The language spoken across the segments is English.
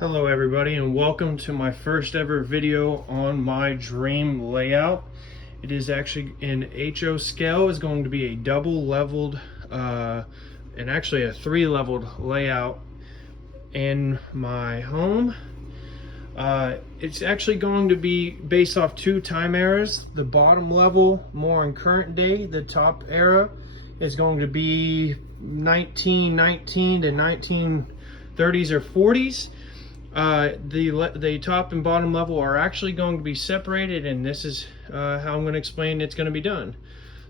Hello everybody, and welcome to my first ever video on my dream layout. It is actually in HO scale. It's going to be a double leveled and actually a 3-leveled layout in my home. It's actually going to be based off 2 time eras. The bottom level more in current day. The top era is going to be 1919 to 1930s or 40s. The top and bottom level are actually going to be separated, and this is how I'm going to explain it's going to be done.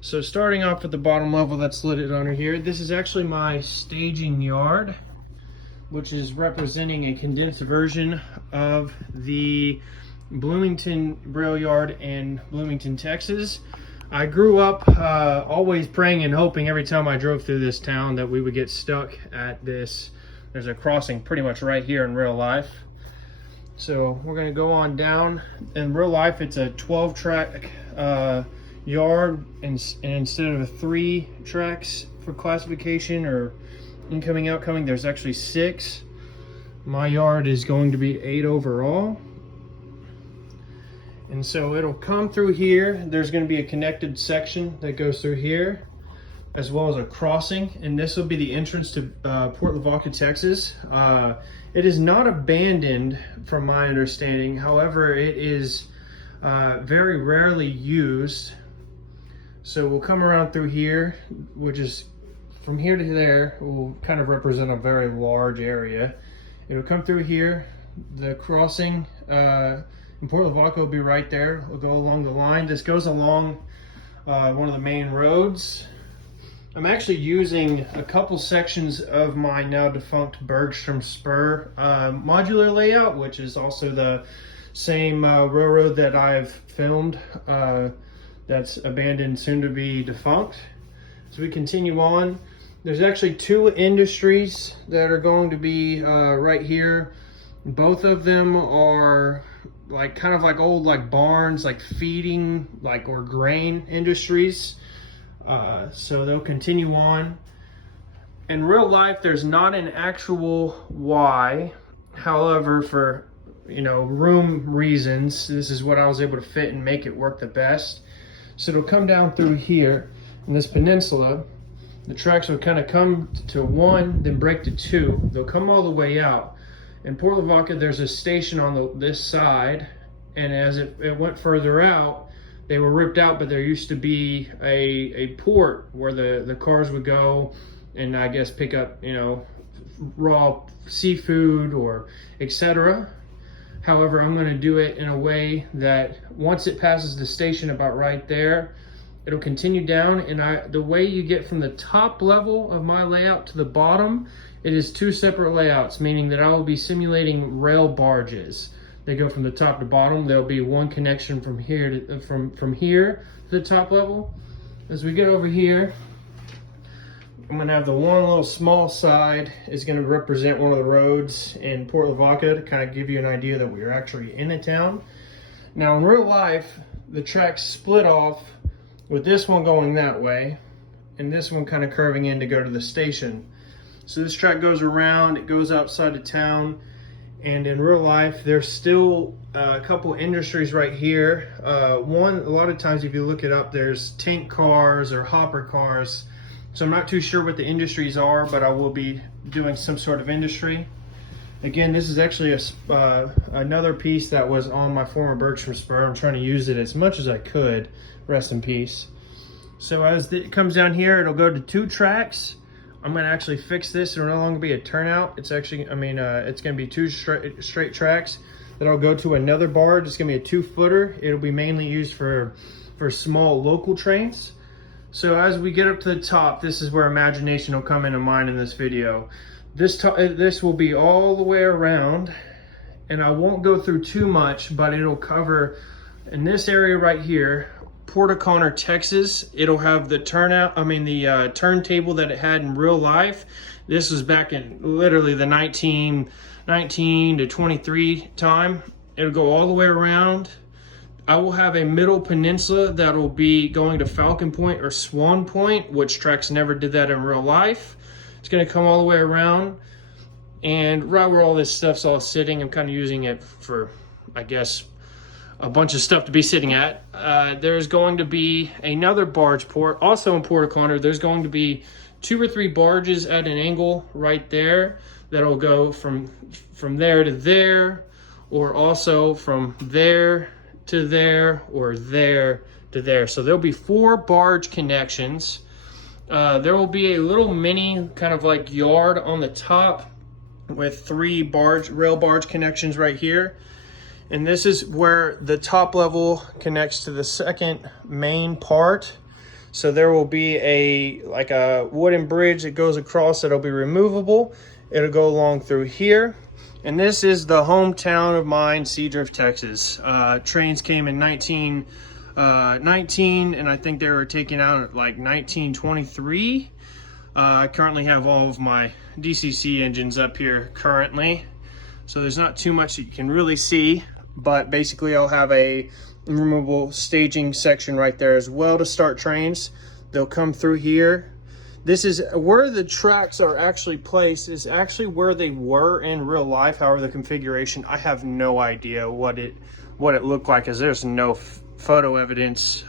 So starting off with the bottom level that's lit under here, this is actually my staging yard, which is representing a condensed version of the Bloomington Braille Yard in Bloomington, Texas. I grew up always praying and hoping every time I drove through this town that we would get stuck at this. There's a crossing pretty much right here in real life. So we're gonna go on down. In real life, it's a 12-track yard, and instead of 3 tracks for classification or incoming, outcoming, there's actually 6. My yard is going to be 8 overall. And so it'll come through here. There's gonna be a connected section that goes through here, as well as a crossing, and this will be the entrance to Port Lavaca, Texas. It is not abandoned from my understanding. However, it is very rarely used. So we'll come around through here, which is from here to there will kind of represent a very large area. It'll come through here. The crossing in Port Lavaca will be right there. We'll go along the line. This goes along one of the main roads. I'm actually using a couple sections of my now defunct Bergstrom Spur modular layout, which is also the same railroad that I've filmed that's abandoned, soon to be defunct. As we continue on, there's actually 2 industries that are going to be right here. Both of them are like kind of like old like barns, like feeding like or grain industries. So they'll continue on. In real life, there's not an actual Y. However, for room reasons, this is what I was able to fit and make it work the best. So it'll come down through here in this peninsula. The tracks will kind of come to 1, then break to 2. They'll come all the way out. In Port Lavaca, there's a station on this side, and as it went further out, they were ripped out, but there used to be a port where the cars would go and I guess pick up, raw seafood or etc. However, I'm going to do it in a way that once it passes the station about right there, it'll continue down, and the way you get from the top level of my layout to the bottom, it is 2 separate layouts, meaning that I will be simulating rail barges. They go from the top to bottom. There'll be 1 connection from here to from here to the top level. As we get over here, I'm gonna have the one little small side is gonna represent one of the roads in Port Lavaca to kind of give you an idea that we're actually in a town. Now in real life, the tracks split off with this one going that way and this one kind of curving in to go to the station. So this track goes around, it goes outside of town. And in real life, there's still a couple industries right here. One, a lot of times if you look it up, there's tank cars or hopper cars. So I'm not too sure what the industries are, but I will be doing some sort of industry. Again, this is actually another piece that was on my former Bergstrom Spur. I'm trying to use it as much as I could. Rest in peace. So as it comes down here, it'll go to 2 tracks. I'm going to actually fix this. It'll no longer be a turnout. It's actually, it's going to be 2 straight tracks that'll go to another barge. It's going to be a 2-footer. It'll be mainly used for small local trains. So as we get up to the top, this is where imagination will come into mind in this video. This will be all the way around, and I won't go through too much, but it'll cover in this area right here. Port O'Connor, Texas. It'll have the turntable that it had in real life. This was back in literally the 1919 to 23 time. It'll go all the way around. I will have a middle peninsula that will be going to Falcon Point or Swan Point, which tracks never did that in real life. It's going to come all the way around. And right where all this stuff's all sitting, I'm kind of using it for, I guess, a bunch of stuff to be sitting at. There's going to be another barge port, also in Port O'Connor. There's going to be 2 or 3 barges at an angle right there that'll go from there to there, or also from there to there, or there to there. So there'll be 4 barge connections. There will be a little mini kind of like yard on the top with 3 rail barge connections right here. And this is where the top level connects to the second main part. So there will be like a wooden bridge that goes across that'll be removable. It'll go along through here. And this is the hometown of mine, Seadrift, Texas. Trains came in 1919, and I think they were taken out at like 1923. I currently have all of my DCC engines up here currently. So there's not too much that you can really see, but basically I'll have a removable staging section right there as well to start trains. They'll come through here. This is where the tracks are actually placed, is actually where they were in real life. However, the configuration, I have no idea what it looked like, as there's no photo evidence.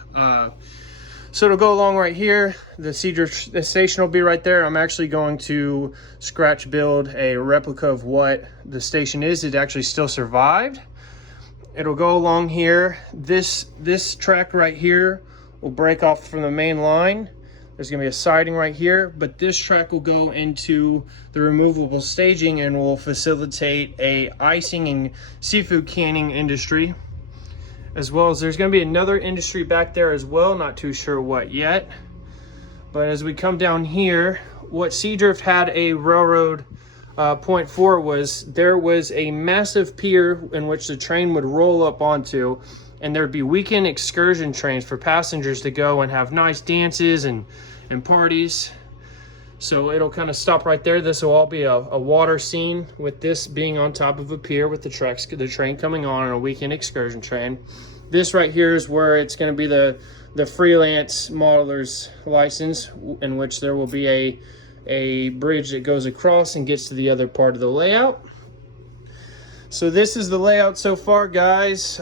So it'll go along right here. The station will be right there. I'm actually going to scratch build a replica of what the station is. It actually still survived. It'll go along here. This track right here will break off from the main line. There's gonna be a siding right here, but this track will go into the removable staging and will facilitate a icing and seafood canning industry. As well as there's gonna be another industry back there as well, not too sure what yet. But as we come down here, what Seadrift had a railroad point for was there was a massive pier in which the train would roll up onto, and there'd be weekend excursion trains for passengers to go and have nice dances and parties. So it'll kind of stop right there. This will all be a water scene, with this being on top of a pier with the train coming on a weekend excursion train. This right here is where it's going to be the freelance modeler's license, in which there will be a bridge that goes across and gets to the other part of the layout. So this is the layout so far, guys.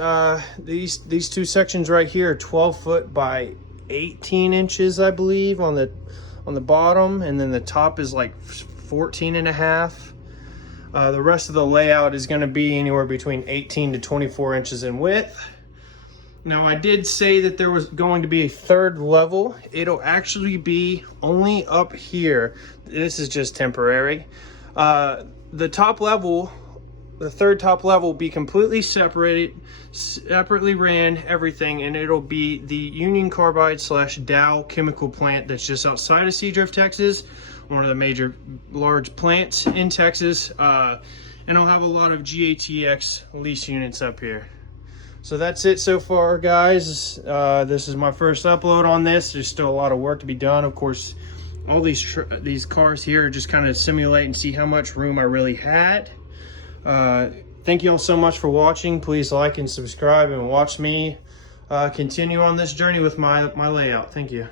These 2 sections right here are 12 foot by 18 inches, I believe, on the bottom, and then the top is like 14 and a half. The rest of the layout is going to be anywhere between 18 to 24 inches in width. Now, I did say that there was going to be a 3rd level. It'll actually be only up here. This is just temporary. The top level, the 3rd top level, will be completely separately ran, everything, and it'll be the Union Carbide / Dow chemical plant that's just outside of Seadrift, Texas, one of the major large plants in Texas. And I'll have a lot of GATX lease units up here. So that's it so far, guys. This is my first upload on this. There's still a lot of work to be done. Of course, all these cars here are just kind of simulate and see how much room I really had. Thank you all so much for watching. Please like and subscribe and watch me continue on this journey with my layout. Thank you.